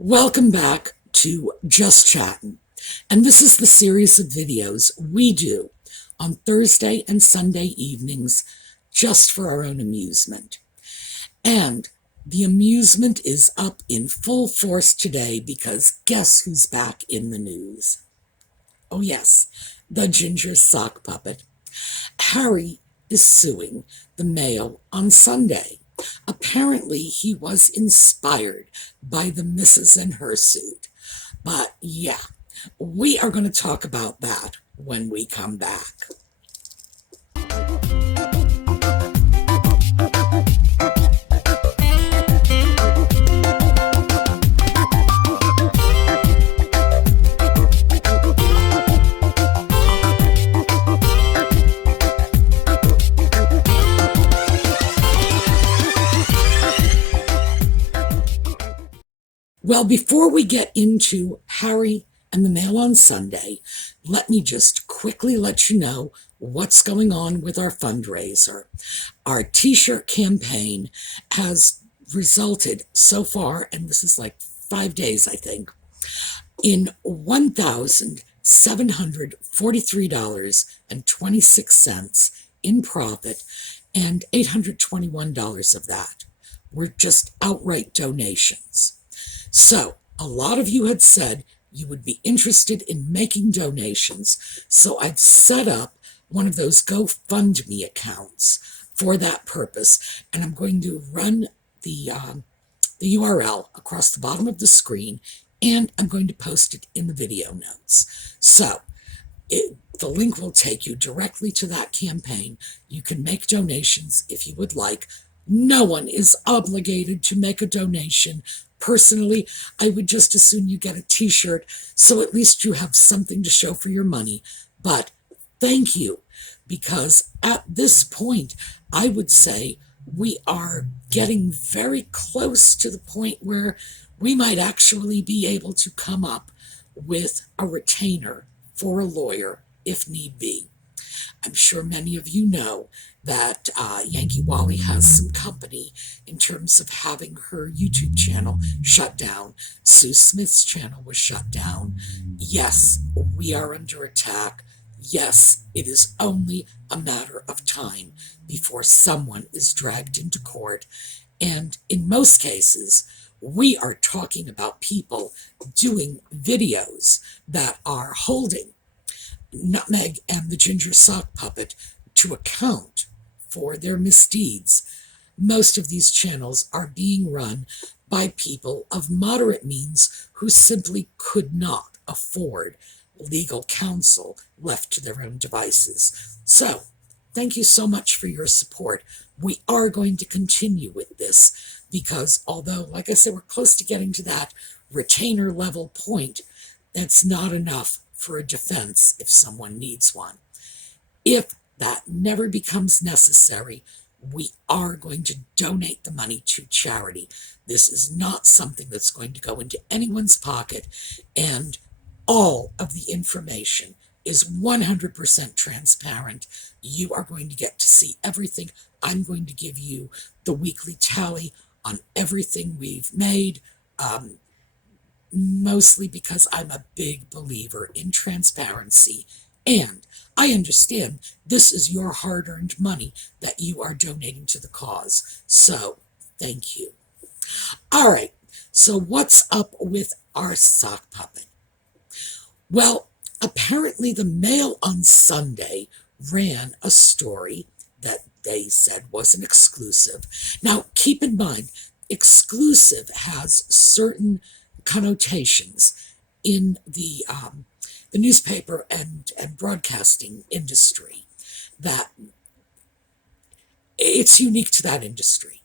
Welcome back to Just Chattin', and this is the series of videos we do on Thursday and Sunday evenings just for our own amusement. And the amusement is up in full force today because guess who's back in the news? Oh yes, the ginger sock puppet. Harry is suing the Mail on Sunday. Apparently, he was inspired by the Missus in her suit. But yeah, we are going to talk about that when we come back. Well, before we get into Harry and the Mail on Sunday, let me just quickly let you know what's going on with our fundraiser. Our t-shirt campaign has resulted so far, and this is like 5 days, I think, in $1,743.26 in profit, and $821 of that were just outright donations. So, a lot of you had said you would be interested in making donations, so I've set up one of those GoFundMe accounts for that purpose, and I'm going to run the URL across the bottom of the screen, and I'm going to post it in the video notes. So, the link will take you directly to that campaign. You can make donations if you would like. No one is obligated to make a donation. Personally, I would just as soon you get a t-shirt, so at least you have something to show for your money. But thank you, because at this point, I would say we are getting very close to the point where we might actually be able to come up with a retainer for a lawyer if need be. I'm sure many of you know that Yankee Wally has some company in terms of having her YouTube channel shut down. Sue Smith's channel was shut down. Yes, we are under attack. Yes, it is only a matter of time before someone is dragged into court. And in most cases, we are talking about people doing videos that are holding Nutmeg and the Ginger Sock Puppet to account for their misdeeds. Most of these channels are being run by people of moderate means who simply could not afford legal counsel left to their own devices. So, thank you so much for your support. We are going to continue with this because although, like I said, we're close to getting to that retainer level point, that's not enough for a defense if someone needs one. If that never becomes necessary, we are going to donate the money to charity. This is not something that's going to go into anyone's pocket, and all of the information is 100% transparent. You are going to get to see everything. I'm going to give you the weekly tally on everything we've made, mostly because I'm a big believer in transparency, and I understand this is your hard-earned money that you are donating to the cause. So, thank you. All right, so what's up with our sock puppet? Well, apparently the Mail on Sunday ran a story that they said was an exclusive. Now, keep in mind, exclusive has certain connotations in the newspaper and broadcasting industry that it's unique to that industry.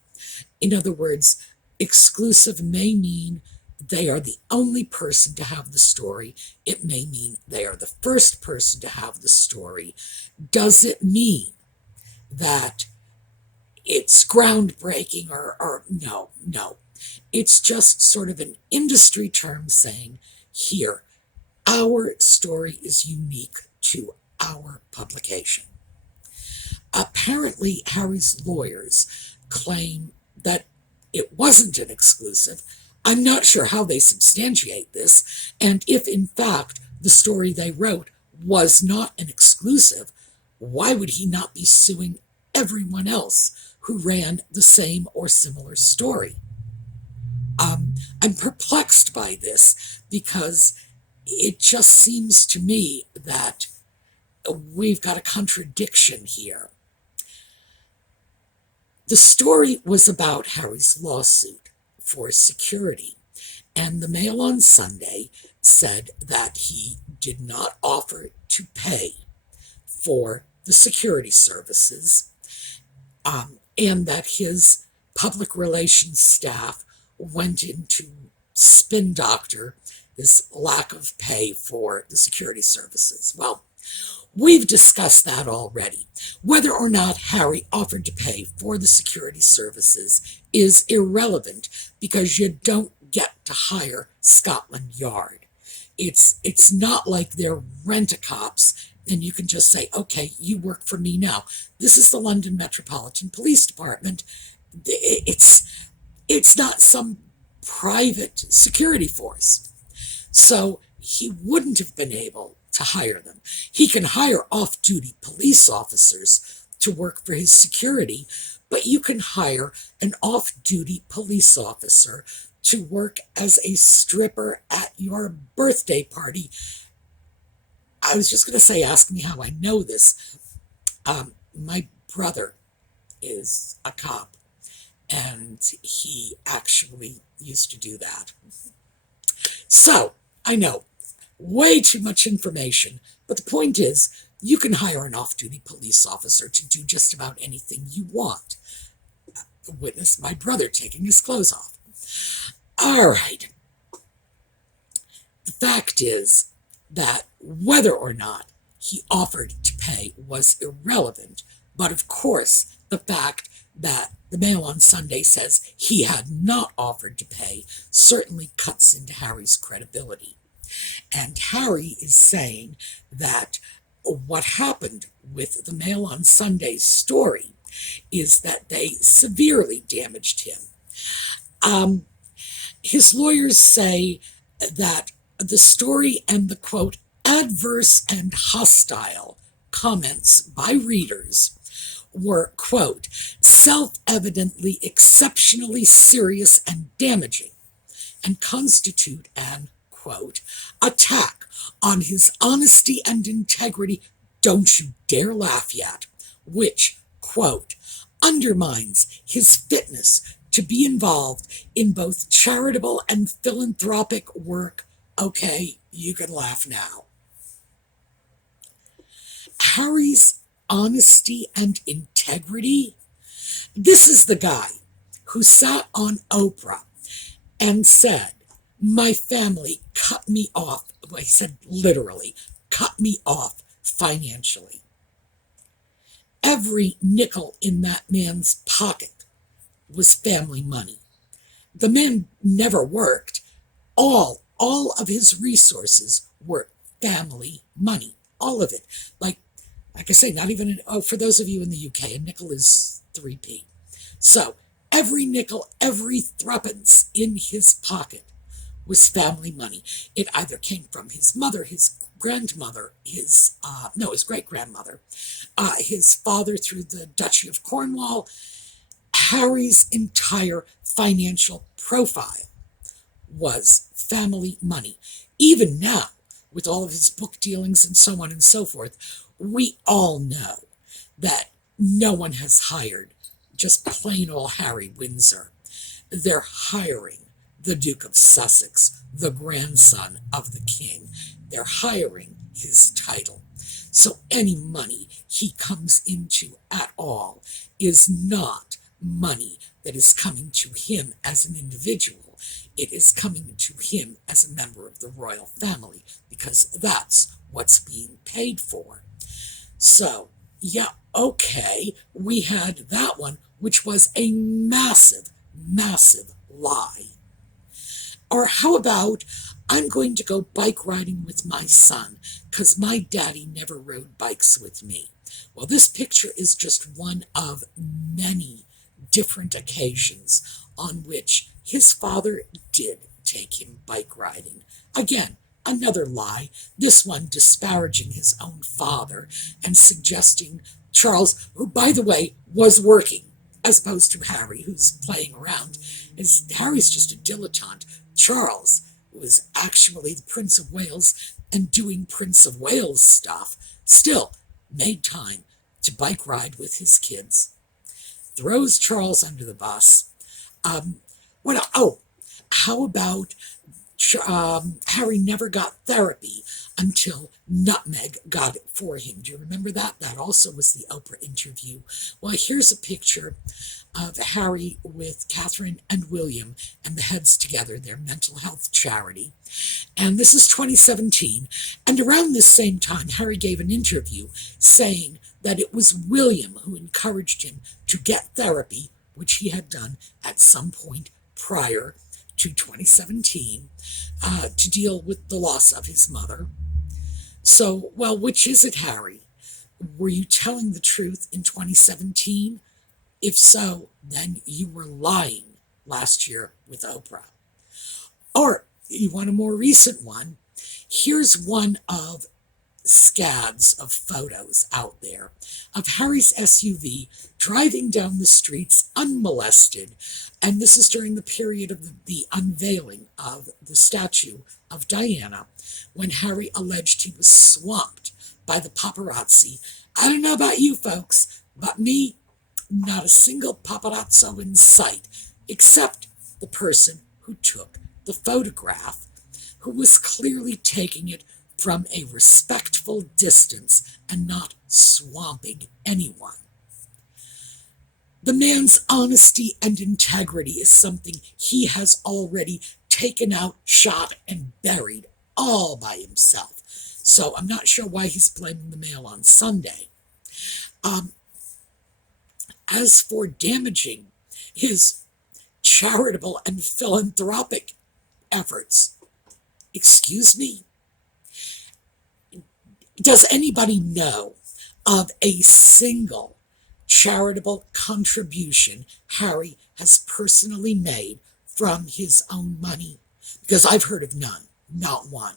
In other words, exclusive may mean they are the only person to have the story. It may mean they are the first person to have the story. Does it mean that it's groundbreaking or no? It's just sort of an industry term saying, here, our story is unique to our publication. Apparently, Harry's lawyers claim that it wasn't an exclusive. I'm not sure how they substantiate this, and if in fact the story they wrote was not an exclusive, why would he not be suing everyone else who ran the same or similar story? I'm perplexed by this because it just seems to me that we've got a contradiction here. The story was about Harry's lawsuit for security, and the Mail on Sunday said that he did not offer to pay for the security services, and that his public relations staff went into spin doctor this lack of pay for the security services. Well, we've discussed that already. Whether or not Harry offered to pay for the security services is irrelevant because you don't get to hire Scotland Yard. It's not like they're rent-a-cops and you can just say, okay, you work for me now. This is the London Metropolitan Police Department. It's not some private security force. So he wouldn't have been able to hire them. He can hire off-duty police officers to work for his security, but you can hire an off-duty police officer to work as a stripper at your birthday party. I was just going to say, ask me how I know this. My brother is a cop, and he actually used to do that. So, I know, way too much information, but the point is, you can hire an off-duty police officer to do just about anything you want. Witness my brother taking his clothes off. All right. The fact is that whether or not he offered to pay was irrelevant, but of course, the fact that the Mail on Sunday says he had not offered to pay certainly cuts into Harry's credibility. And Harry is saying that what happened with the Mail on Sunday's story is that they severely damaged him. His lawyers say that the story and the, quote, adverse and hostile comments by readers were, quote, self-evidently exceptionally serious and damaging, and constitute an, quote, attack on his honesty and integrity, don't you dare laugh yet, which, quote, undermines his fitness to be involved in both charitable and philanthropic work. Okay, you can laugh now. Harry's honesty and integrity? This is the guy who sat on Oprah and said, my family cut me off. Well, he said literally, cut me off financially. Every nickel in that man's pocket was family money. The man never worked. All of his resources were family money. All of it. Like I say, not even, for those of you in the UK, a nickel is 3p. So every nickel, every threepence in his pocket was family money. It either came from his mother, his grandmother, his great-grandmother, his father through the Duchy of Cornwall. Harry's entire financial profile was family money. Even now, with all of his book dealings and so on and so forth, we all know that no one has hired just plain old Harry Windsor. They're hiring the Duke of Sussex, the grandson of the king. They're hiring his title. So any money he comes into at all is not money that is coming to him as an individual. It is coming to him as a member of the royal family, because that's what's being paid for. So, yeah, okay, we had that one, which was a massive, massive lie. Or how about, I'm going to go bike riding with my son because my daddy never rode bikes with me. Well, this picture is just one of many different occasions on which his father did take him bike riding. Again, another lie, this one disparaging his own father and suggesting Charles, who, by the way, was working, as opposed to Harry, who's playing around. Harry's just a dilettante. Charles was actually the Prince of Wales and doing Prince of Wales stuff, still made time to bike ride with his kids. Throws Charles under the bus. How about Harry never got therapy until Nutmeg got it for him? Do you remember that? That also was the Oprah interview. Well, here's a picture of Harry with Catherine and William and the Heads Together, their mental health charity. And this is 2017. And around this same time, Harry gave an interview saying that it was William who encouraged him to get therapy, which he had done at some point prior to 2017, to deal with the loss of his mother. So, well, which is it, Harry? Were you telling the truth in 2017? If so, then you were lying last year with Oprah. Or you want a more recent one? Here's one of scads of photos out there of Harry's SUV driving down the streets unmolested. And this is during the period of the unveiling of the statue of Diana, when Harry alleged he was swamped by the paparazzi. I don't know about you folks, but me, not a single paparazzo in sight, except the person who took the photograph, who was clearly taking it from a respectful distance and not swamping anyone. The man's honesty and integrity is something he has already taken out, shot, and buried all by himself. So I'm not sure why he's blaming the mail on Sunday. As for damaging his charitable and philanthropic efforts, excuse me, does anybody know of a single charitable contribution Harry has personally made from his own money? Because I've heard of none, not one.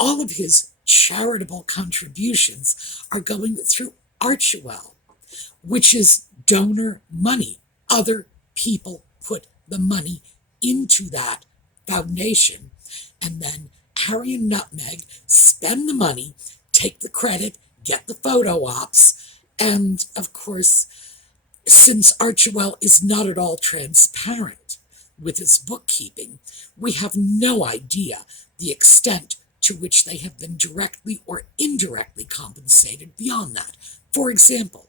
All of his charitable contributions are going through Archewell, which is donor money. Other people put the money into that foundation, and then Harry and Nutmeg spend the money, take the credit, get the photo ops, and of course, since Archewell is not at all transparent with its bookkeeping, we have no idea the extent to which they have been directly or indirectly compensated beyond that. For example,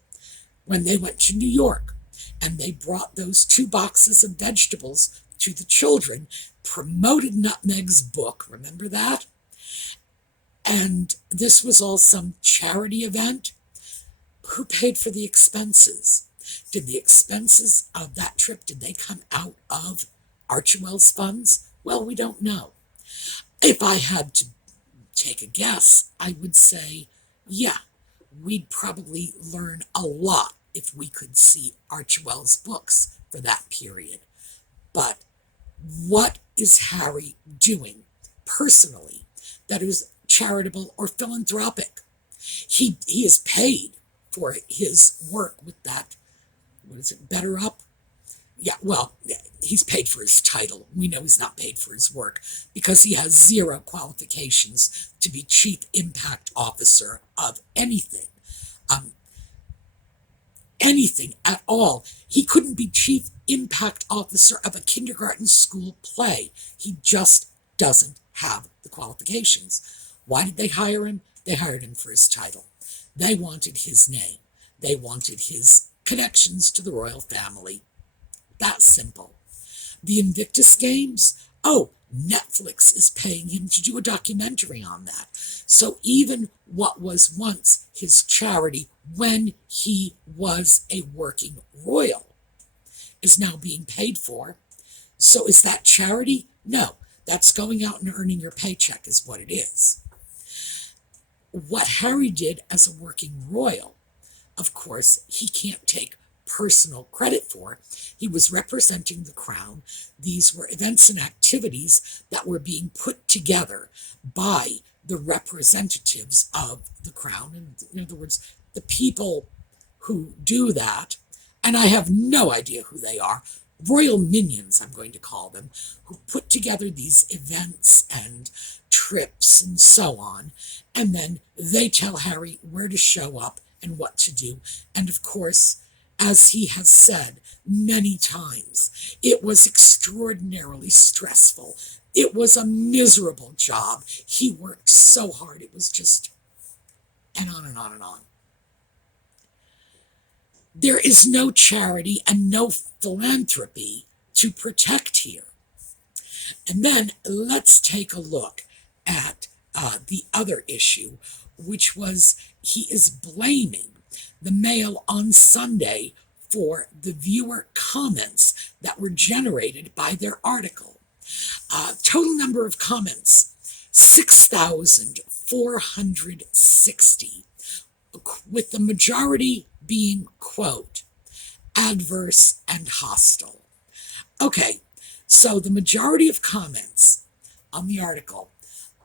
when they went to New York and they brought those 2 boxes of vegetables to the children, promoted Nutmeg's book, remember that? And this was all some charity event. Who paid for the expenses? Did the expenses of that trip, did they come out of Archewell's funds? Well, we don't know. If I had to take a guess, I would say, yeah, we'd probably learn a lot if we could see Archewell's books for that period. But what is Harry doing personally that is charitable or philanthropic? He is paid for his work with that, what is it, Better Up? Yeah, well, he's paid for his title. We know he's not paid for his work because he has 0 qualifications to be Chief Impact Officer of anything. Anything at all. He couldn't be Chief Impact Officer of a kindergarten school play. He just doesn't have the qualifications. Why did they hire him? They hired him for his title. They wanted his name. They wanted his connections to the royal family. That's simple. The Invictus Games? Oh, Netflix is paying him to do a documentary on that. So even what was once his charity when he was a working royal is now being paid for. So is that charity? No, that's going out and earning your paycheck is what it is. What Harry did as a working royal, of course, he can't take personal credit for. He was representing the crown. These were events and activities that were being put together by the representatives of the crown. And in other words, the people who do that, and I have no idea who they are, royal minions, I'm going to call them, who put together these events and trips and so on, and then they tell Harry where to show up and what to do. And of course, as he has said many times, it was extraordinarily stressful. It was a miserable job. He worked so hard. It was just, and on and on and on. There is no charity and no philanthropy to protect here. And then let's take a look at the other issue, which was he is blaming the Mail on Sunday for the viewer comments that were generated by their article. Total number of comments, 6,460, with the majority being, quote, adverse and hostile. Okay, so the majority of comments on the article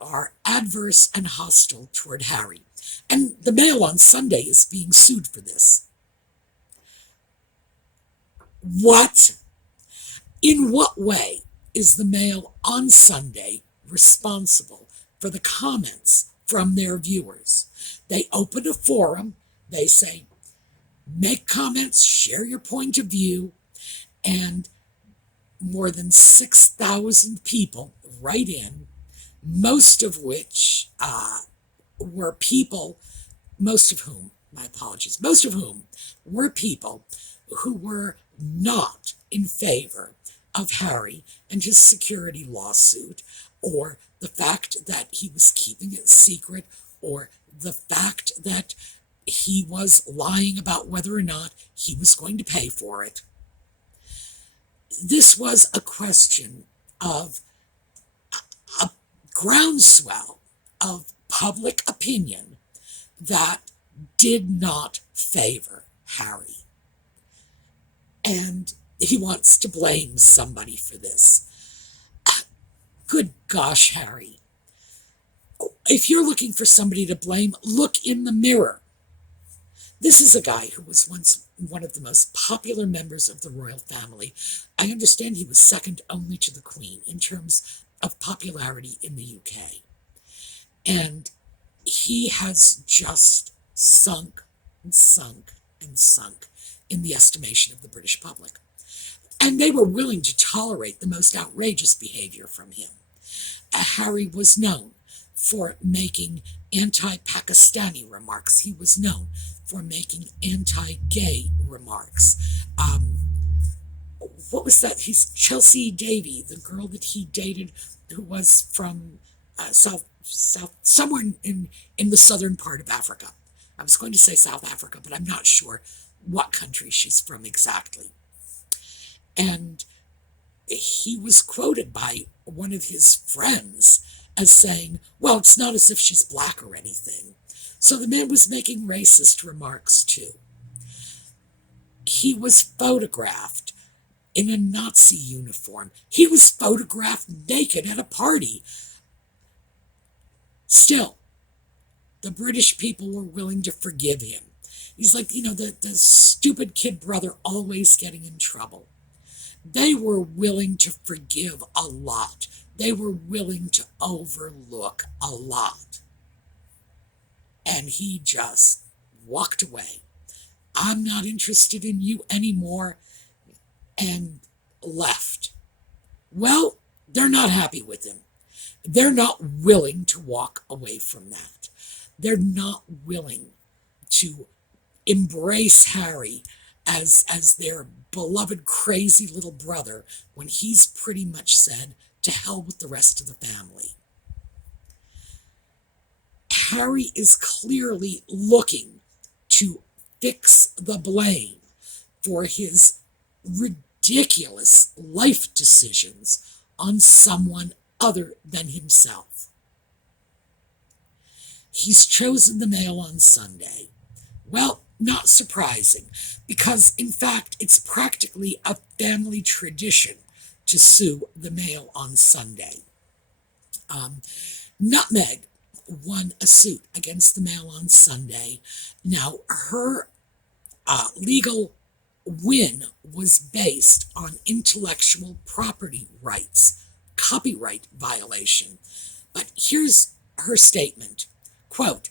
are adverse and hostile toward Harry. And the Mail on Sunday is being sued for this. What? In what way is the Mail on Sunday responsible for the comments from their viewers? They open a forum, they say, make comments, share your point of view, and more than 6,000 people write in, most of which were people, most of whom were people who were not in favor of Harry and his security lawsuit, or the fact that he was keeping it secret, or the fact that he was lying about whether or not he was going to pay for it. This was a question of a groundswell of public opinion that did not favor Harry. And he wants to blame somebody for this. Good gosh, Harry. If you're looking for somebody to blame, look in the mirror. This is a guy who was once one of the most popular members of the royal family. I understand he was second only to the Queen in terms of popularity in the UK. And he has just sunk and sunk and sunk in the estimation of the British public. And they were willing to tolerate the most outrageous behavior from him. Harry was known for making anti-Pakistani remarks. He was known for making anti-gay remarks. What was that? He's Chelsea Davy, the girl that he dated, who was from somewhere in the southern part of Africa. I was going to say South Africa, but I'm not sure what country she's from exactly. And he was quoted by one of his friends as saying, well, it's not as if she's black or anything. So the man was making racist remarks too. He was photographed in a Nazi uniform. He was photographed naked at a party. Still, the British people were willing to forgive him. He's like, the stupid kid brother always getting in trouble. They were willing to forgive a lot. They were willing to overlook a lot. And he just walked away. I'm not interested in you anymore, and left. Well, they're not happy with him. They're not willing to walk away from that. They're not willing to embrace Harry as their beloved crazy little brother when he's pretty much said, to hell with the rest of the family. Harry is clearly looking to fix the blame for his ridiculous life decisions on someone other than himself. He's chosen the Mail on Sunday. Well, Not surprising, because in fact it's practically a family tradition to sue the Mail on Sunday. Nutmeg won a suit against the Mail on Sunday. Now, her legal win was based on intellectual property rights, copyright violation. But here's her statement. Quote,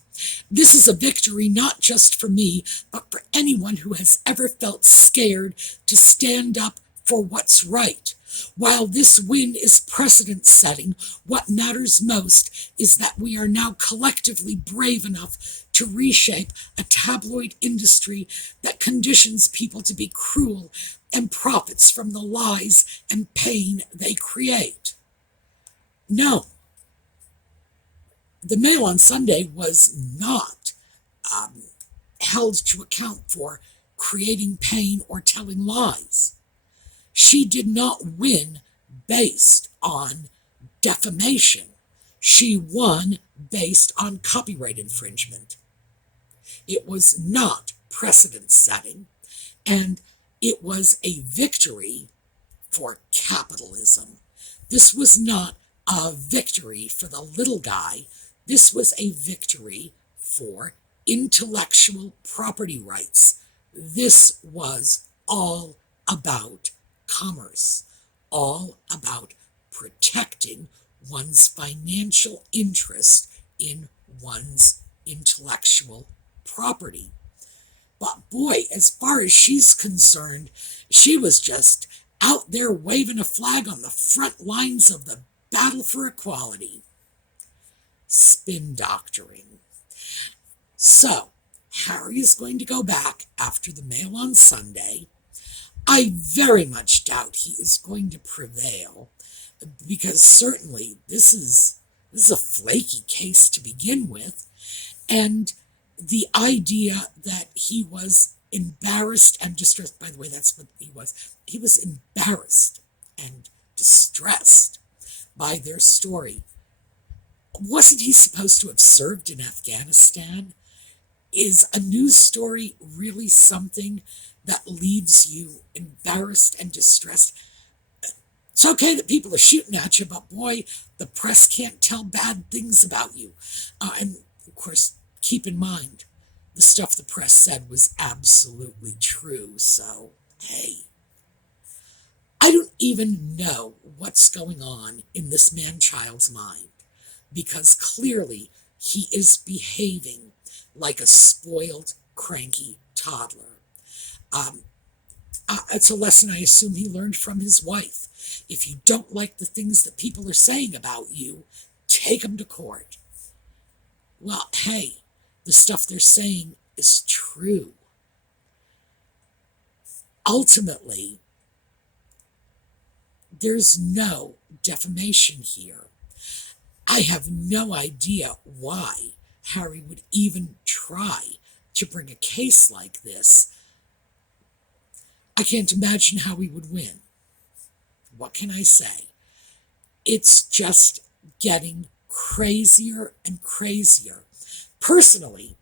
"This is a victory not just for me, but for anyone who has ever felt scared to stand up for what's right. While this win is precedent-setting, what matters most is that we are now collectively brave enough to reshape a tabloid industry that conditions people to be cruel and profits from the lies and pain they create." No, the Mail on Sunday was not held to account for creating pain or telling lies. She did not win based on defamation. She won based on copyright infringement. It was not precedent setting, and it was a victory for capitalism. This was not a victory for the little guy. This was a victory for intellectual property rights. This was all about commerce, all about protecting one's financial interest in one's intellectual property. But boy, as far as she's concerned, she was just out there waving a flag on the front lines of the battle for equality. Spin doctoring. So, Harry is going to go back after the Mail on Sunday. I very much doubt he is going to prevail, because certainly this is a flaky case to begin with, and the idea that he was embarrassed and distressed, by the way, that's what he was embarrassed and distressed by their story. Wasn't he supposed to have served in Afghanistan? Is a news story really something that leaves you embarrassed and distressed? It's okay that people are shooting at you, but boy, the press can't tell bad things about you. And of course, keep in mind, the stuff the press said was absolutely true, so hey. I don't even know what's going on in this man-child's mind, because clearly he is behaving like a spoiled, cranky toddler. It's a lesson I assume he learned from his wife. If you don't like the things that people are saying about you, take them to court. Well, hey, the stuff they're saying is true. Ultimately, there's no defamation here. I have no idea why Harry would even try to bring a case like this. I can't imagine how he would win. What can I say? It's just getting crazier and crazier. Personally,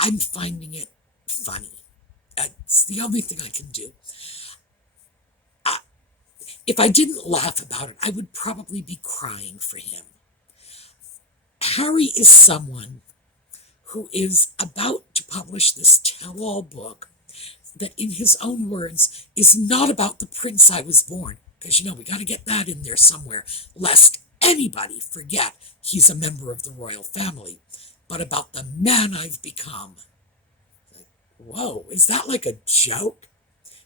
I'm finding it funny. It's the only thing I can do. If I didn't laugh about it, I would probably be crying for him. Harry is someone who is about to publish this tell-all book that, in his own words, is not about the prince I was born, because, we got to get that in there somewhere, lest anybody forget he's a member of the royal family, but about the man I've become. Whoa, is that like a joke?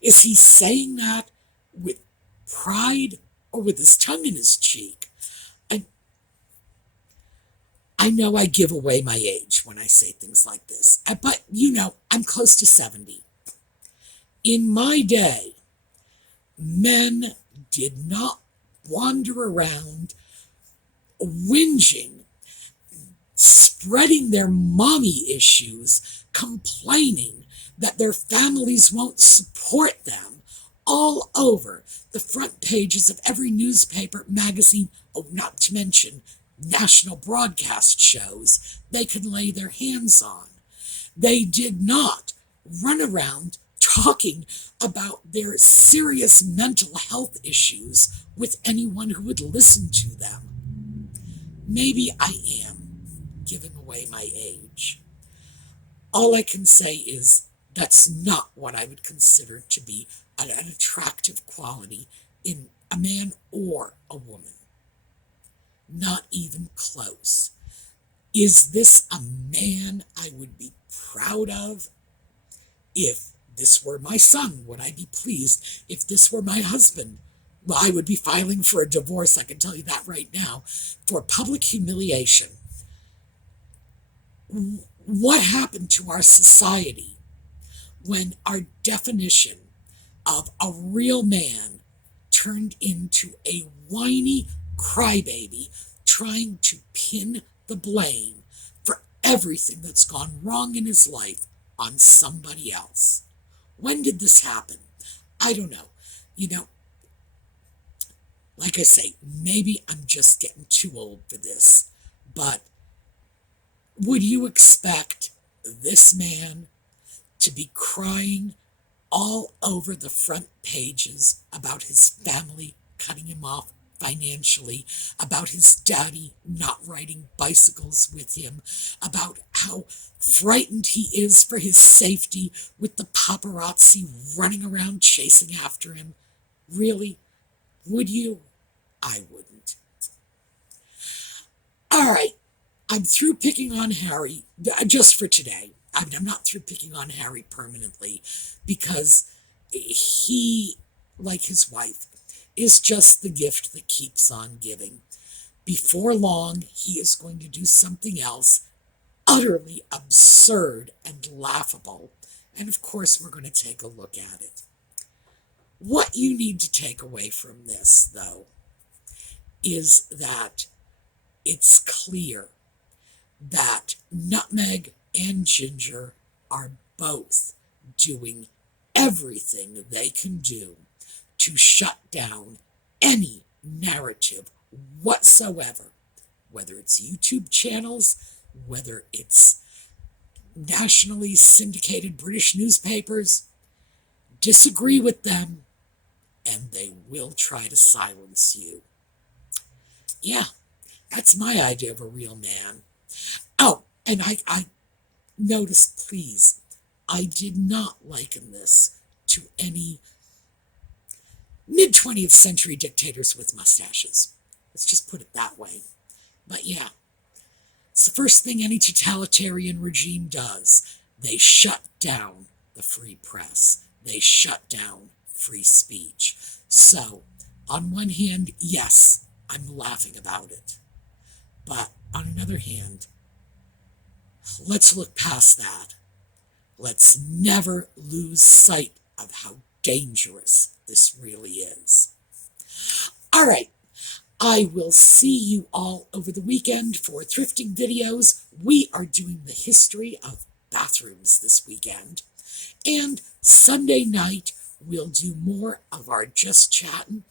Is he saying that with pride or with his tongue in his cheek? I know I give away my age when I say things like this, but I'm close to 70. In my day, men did not wander around whinging, spreading their mommy issues, complaining that their families won't support them all over the front pages of every newspaper, magazine, not to mention national broadcast shows they can lay their hands on. They did not run around talking about their serious mental health issues with anyone who would listen to them. Maybe I am giving away my age. All I can say is that's not what I would consider to be an attractive quality in a man or a woman. Not even close. Is this a man I would be proud of? If this were my son, would I be pleased? If this were my husband, well, I would be filing for a divorce, I can tell you that right now, for public humiliation. What happened to our society when our definition of a real man turned into a whiny crybaby trying to pin the blame for everything that's gone wrong in his life on somebody else? When did this happen? I don't know. Like I say, maybe I'm just getting too old for this, but would you expect this man to be crying all over the front pages about his family cutting him off financially, about his daddy not riding bicycles with him, about how frightened he is for his safety with the paparazzi running around chasing after him? Really? Would you? I wouldn't. All right. I'm through picking on Harry, just for today. I'm not through picking on Harry permanently, because he, like his wife, is just the gift that keeps on giving. Before long, he is going to do something else utterly absurd and laughable. And of course, we're going to take a look at it. What you need to take away from this, though, is that it's clear that Nutmeg and Ginger are both doing everything they can do to shut down any narrative whatsoever, whether it's YouTube channels, whether it's nationally syndicated British newspapers. Disagree with them, and they will try to silence you. Yeah, that's my idea of a real man. Oh, and I noticed, please, I did not liken this to any mid-20th century dictators with mustaches. Let's just put it that way. But yeah, it's the first thing any totalitarian regime does. They shut down the free press. They shut down free speech. So, on one hand, yes, I'm laughing about it. But on another hand, let's look past that. Let's never lose sight of how dangerous this really is. All right, I will see you all over the weekend for thrifting videos. We are doing the history of bathrooms this weekend. And Sunday night, we'll do more of our Just Chattin'.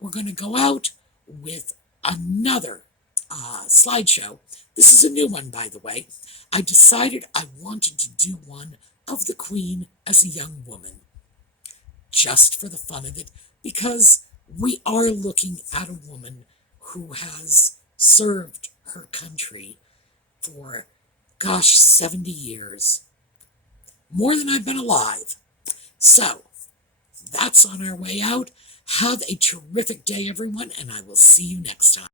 We're going to go out with another slideshow. This is a new one, by the way. I decided I wanted to do one of the Queen as a young woman, just for the fun of it, because we are looking at a woman who has served her country for, 70 years. More than I've been alive. So, that's on our way out. Have a terrific day, everyone, and I will see you next time.